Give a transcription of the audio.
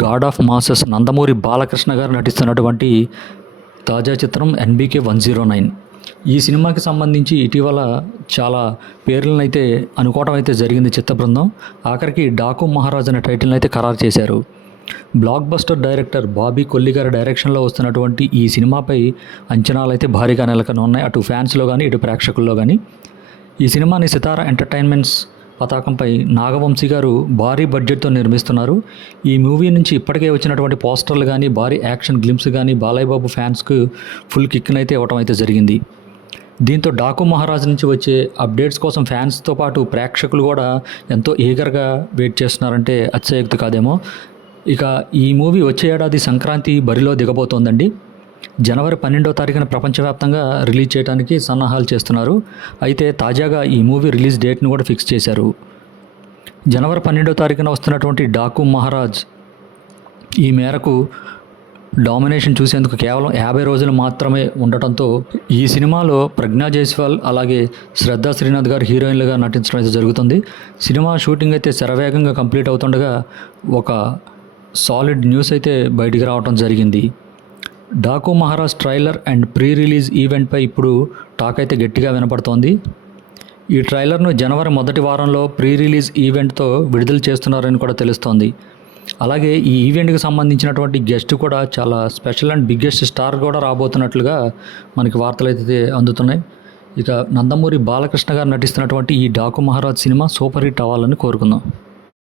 God of masses Nandamuri Balakrishna గారు నటిస్తున్నటువంటి తాజా చిత్రం ఎన్బీకే 109. ఈ సినిమాకి సంబంధించి ఇటీవల చాలా పేర్లను అయితే అనుకోవడం అయితే జరిగింది చిత్ర బృందం. ఆఖరికి డాకు మహారాజ్ అనే టైటిల్ని అయితే ఖరారు చేశారు. Block buster director Bobby Kolli గారి డైరెక్షన్లో వస్తున్నటువంటి ఈ సినిమాపై అంచనాలు అయితే భారీగా నెలకొని ఉన్నాయి, అటు ఫ్యాన్స్లో కానీ ఇటు ప్రేక్షకుల్లో కానీ. ఈ సినిమాని సితారా ఎంటర్టైన్మెంట్స్ పతాకంపై నాగవంశీ గారు భారీ బడ్జెట్తో నిర్మిస్తున్నారు. ఈ మూవీ నుంచి ఇప్పటికే వచ్చినటువంటి పోస్టర్లు కానీ భారీ యాక్షన్ గ్లిమ్స్ కానీ బాలయ్య బాబు ఫ్యాన్స్కు ఫుల్ కిక్నైతే ఇవ్వడం అయితే జరిగింది. దీంతో డాకు మహారాజ్ నుంచి వచ్చే అప్డేట్స్ కోసం ఫ్యాన్స్తో పాటు ప్రేక్షకులు కూడా ఎంతో ఈగర్గా వెయిట్ చేస్తున్నారంటే అతిశయోక్తి కాదేమో. ఇక ఈ మూవీ వచ్చే ఏడాది సంక్రాంతి బరిలో దిగబోతోందండి. జనవరి 12వ తారీఖున ప్రపంచవ్యాప్తంగా రిలీజ్ చేయడానికి సన్నాహాలు చేస్తున్నారు. అయితే తాజాగా ఈ మూవీ రిలీజ్ డేట్ను కూడా ఫిక్స్ చేశారు. జనవరి 12వ తారీఖున వస్తున్నటువంటి డాకు మహారాజ్ ఈ మేరకు డామినేషన్ చూసేందుకు కేవలం 50 రోజులు మాత్రమే ఉండటంతో ఈ సినిమాలో ప్రజ్ఞా జైస్వాల్ అలాగే శ్రద్ధా శ్రీనాథ్ గారు హీరోయిన్లుగా నటించడం అయితే జరుగుతుంది. సినిమా షూటింగ్ అయితే శరవేగంగా కంప్లీట్ అవుతుండగా ఒక సాలిడ్ న్యూస్ అయితే బయటికి రావడం జరిగింది. Daaku Maharaaj trailer and pre release ఈవెంట్పై ఇప్పుడు టాక్ అయితే గట్టిగా వినపడుతోంది. ఈ ట్రైలర్ను జనవరి మొదటి వారంలో ప్రీ రిలీజ్ ఈవెంట్తో విడుదల చేస్తున్నారని కూడా తెలుస్తోంది. అలాగే ఈ ఈవెంట్కి సంబంధించినటువంటి గెస్ట్ కూడా చాలా స్పెషల్ అండ్ బిగ్గెస్ట్ స్టార్ కూడా రాబోతున్నట్లుగా మనకి వార్తలు అయితే అందుతున్నాయి. ఇక నందమూరి బాలకృష్ణ గారు నటిస్తున్నటువంటి ఈ Daaku Maharaj cinema super hit అవ్వాలని కోరుకుందాం.